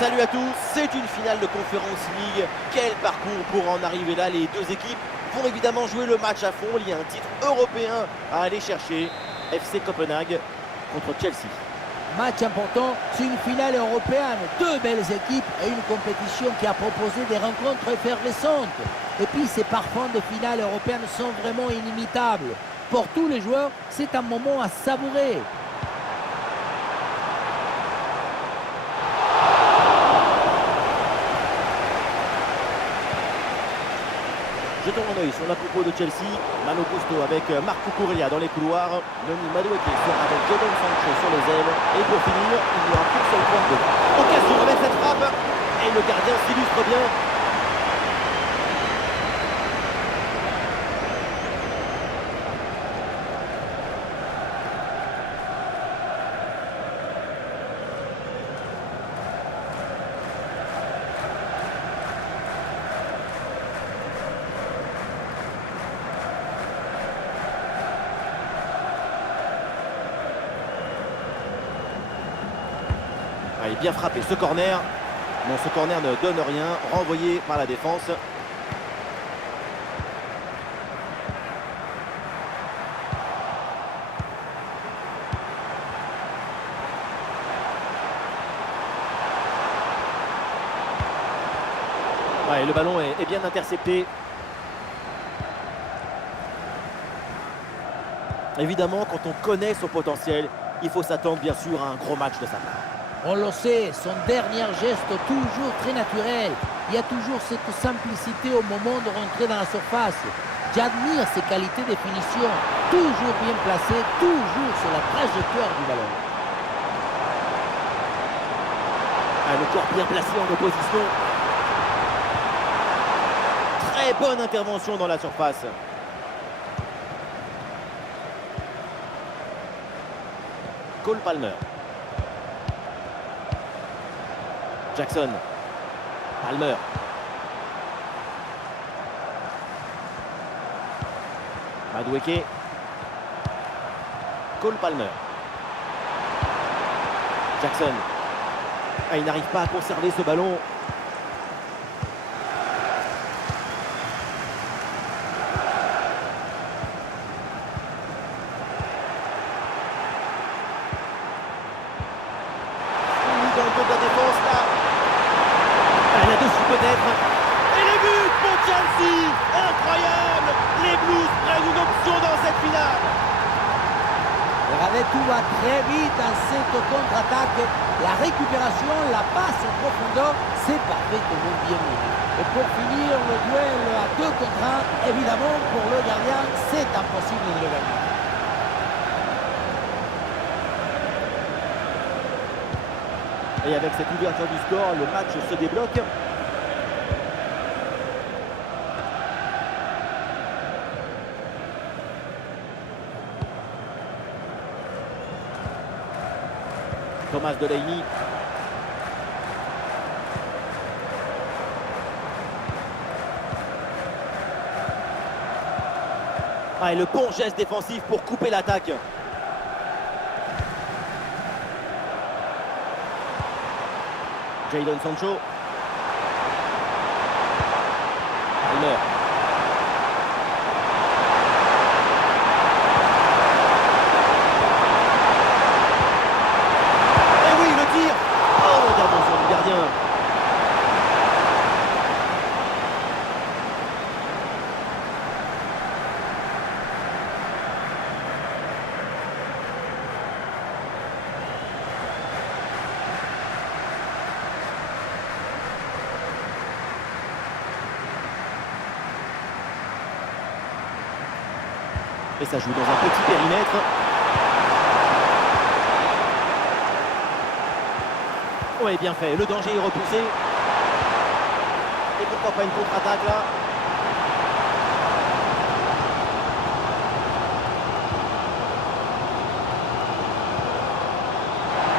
Salut à tous, c'est une finale de Conference League. Quel parcours pour en arriver là. Les deux équipes vont évidemment jouer le match à fond. Il y a un titre européen à aller chercher. FC Copenhague contre Chelsea. Match important, c'est une finale européenne. Deux belles équipes et une compétition qui a proposé des rencontres effervescentes. Et puis ces parfums de finale européenne sont vraiment inimitables. Pour tous les joueurs, c'est un moment à savourer. Jetons un œil sur la compo de Chelsea. Malo Gusto avec Marco Cucurella dans les couloirs. Noni Madueke sera avec Jadon Sancho sur les ailes. Et pour finir, il n'y aura qu'une seule pointe de occasion avec cette frappe. Et le gardien s'illustre bien. Allez, bien frappé ce corner. Non, ce corner ne donne rien. Renvoyé par la défense. Ouais, le ballon est bien intercepté. Évidemment, quand on connaît son potentiel, il faut s'attendre bien sûr à un gros match de sa part. On le sait, son dernier geste toujours très naturel. Il y a toujours cette simplicité au moment de rentrer dans la surface. J'admire ses qualités de finition, toujours bien placé, toujours sur la trajectoire du ballon. Ah, le corps bien placé en opposition. Très bonne intervention dans la surface. Cole Palmer. Jackson. Palmer. Madueke. Cole Palmer. Jackson. Ah, il n'arrive pas à conserver ce ballon. Dans le dos de la défense là. Là-dessus peut-être. Et le but pour Chelsea. Incroyable. Les Blues prennent une option dans cette finale. Regardez, tout va très vite dans cette contre-attaque. La récupération, la passe en profondeur, c'est parfaitement bien mené. Et pour finir le duel à 2 contre 1, évidemment pour le gardien, c'est impossible de le gagner. Et avec cette ouverture du score, le match se débloque. Thomas Delaney. Ah, et le bon geste défensif pour couper l'attaque. Jadon Sancho. Palmer. Et oui, le tir. Oh, intervention du gardien. Et ça joue dans un petit périmètre. Ouais, bien fait. Le danger est repoussé. Et pourquoi pas une contre-attaque là?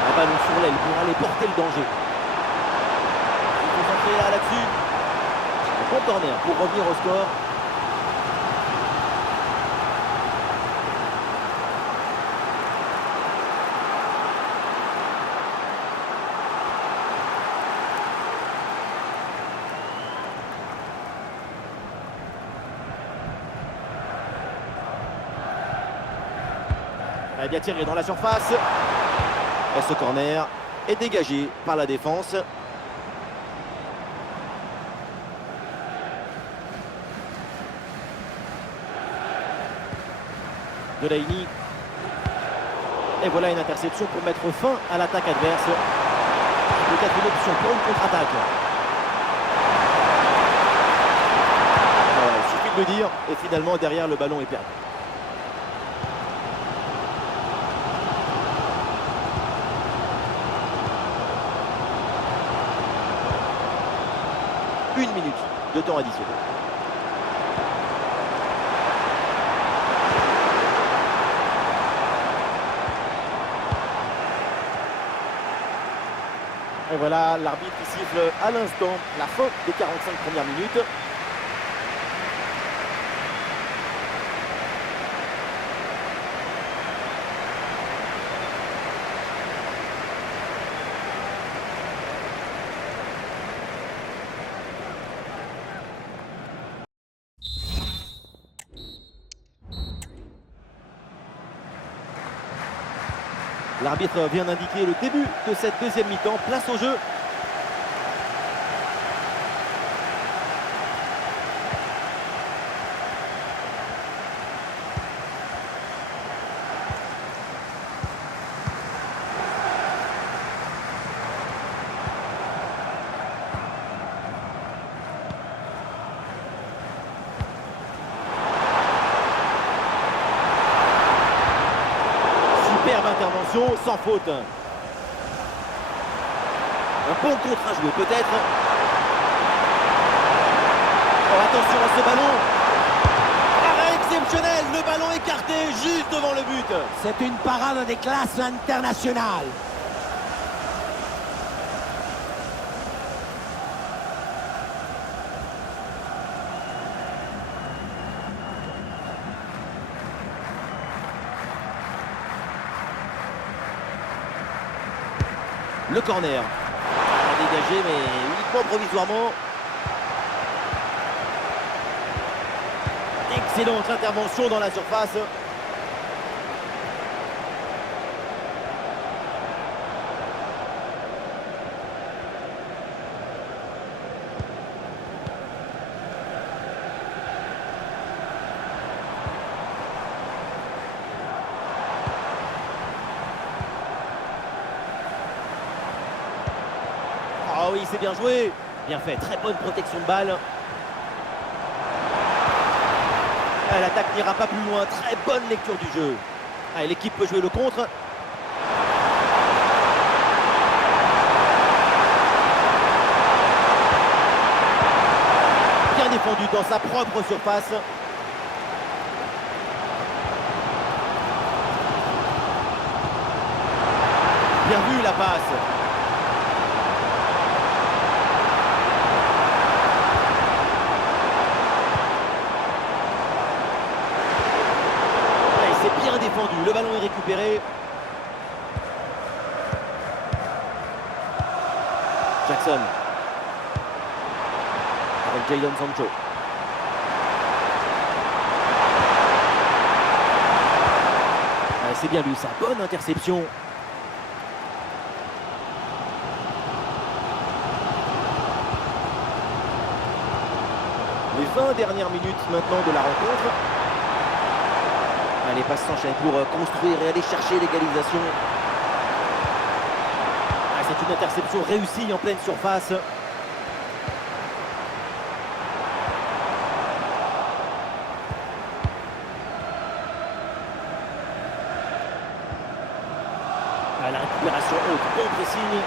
Un ballon sur l'aile pour aller porter le danger. Il faut concentrer là-dessus. Un bon corner pour revenir au score. Elle a bien tiré dans la surface. Et ce corner est dégagé par la défense. Delaney. Et voilà une interception pour mettre fin à l'attaque adverse. Peut-être une option pour une contre-attaque. Il suffit de le dire. Et finalement, derrière, le ballon est perdu. Une minute de temps additionnel. Et voilà l'arbitre qui siffle à l'instant la fin des 45 premières minutes. L'arbitre vient d'indiquer le début de cette deuxième mi-temps. Place au jeu. Superbe intervention, sans faute. Un bon contre à jouer peut-être. Oh, attention à ce ballon. Arrêt exceptionnel, le ballon écarté juste devant le but. C'est une parade des classes internationales. Le corner. Dégagé mais uniquement provisoirement. Excellente intervention dans la surface. Ah oui, c'est bien joué. Bien fait, très bonne protection de balle. L'attaque n'ira pas plus loin, très bonne lecture du jeu. L'équipe peut jouer le contre. Bien défendu dans sa propre surface. Bien vu la passe. Bien défendu, le ballon est récupéré. Jackson avec Jadon Sancho. C'est bien lui, sa bonne interception. Les 20 dernières minutes maintenant de la rencontre. Les passes s'enchaînent pour construire et aller chercher l'égalisation. C'est une interception réussie en pleine surface. La récupération haute, bon pressing.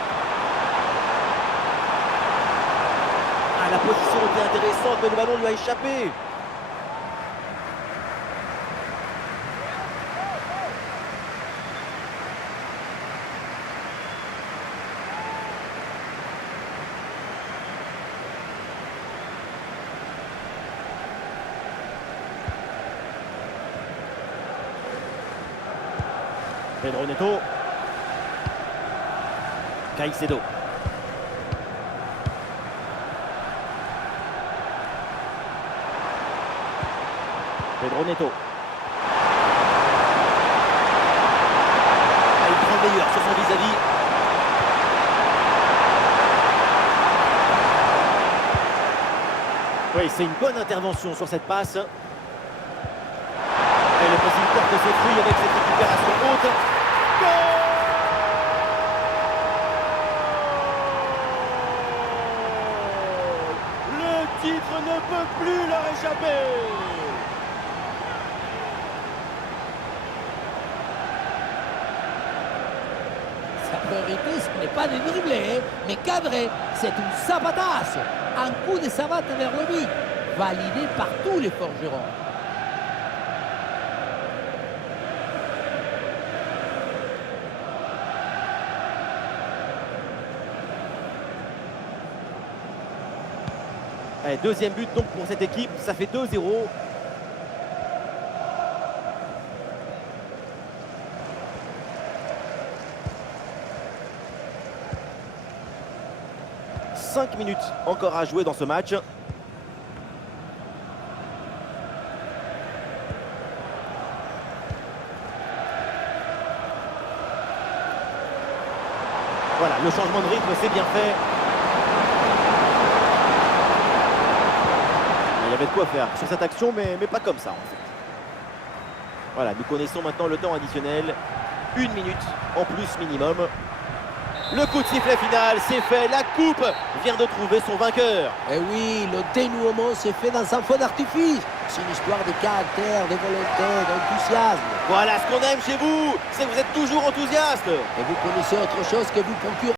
La position était intéressante, mais le ballon lui a échappé. Pedro Neto. Caicedo. Pedro Neto. vis-à-vis. Oui, c'est une bonne intervention sur cette passe. Et le Brésil porte ses fruits avec cette récupération haute. Goal! Le titre ne peut plus leur échapper. Sa priorité, ce n'est pas de dribbler, mais cadrer. C'est une sabatasse. Un coup de savate vers le but, validé par tous les forgerons. Allez, deuxième but donc pour cette équipe, ça fait 2-0. Cinq minutes encore à jouer dans ce match. Voilà, le changement de rythme, c'est bien fait. Il y avait de quoi faire sur cette action, mais pas comme ça en fait. Voilà, nous connaissons maintenant le temps additionnel. 1 minute en plus minimum. Le coup de sifflet final, c'est fait. La coupe vient de trouver son vainqueur. Et oui, le dénouement s'est fait dans un feu d'artifice. C'est une histoire de caractère, de volonté, d'enthousiasme. Voilà ce qu'on aime chez vous, c'est que vous êtes toujours enthousiaste. Et vous connaissez autre chose que vous concurrez.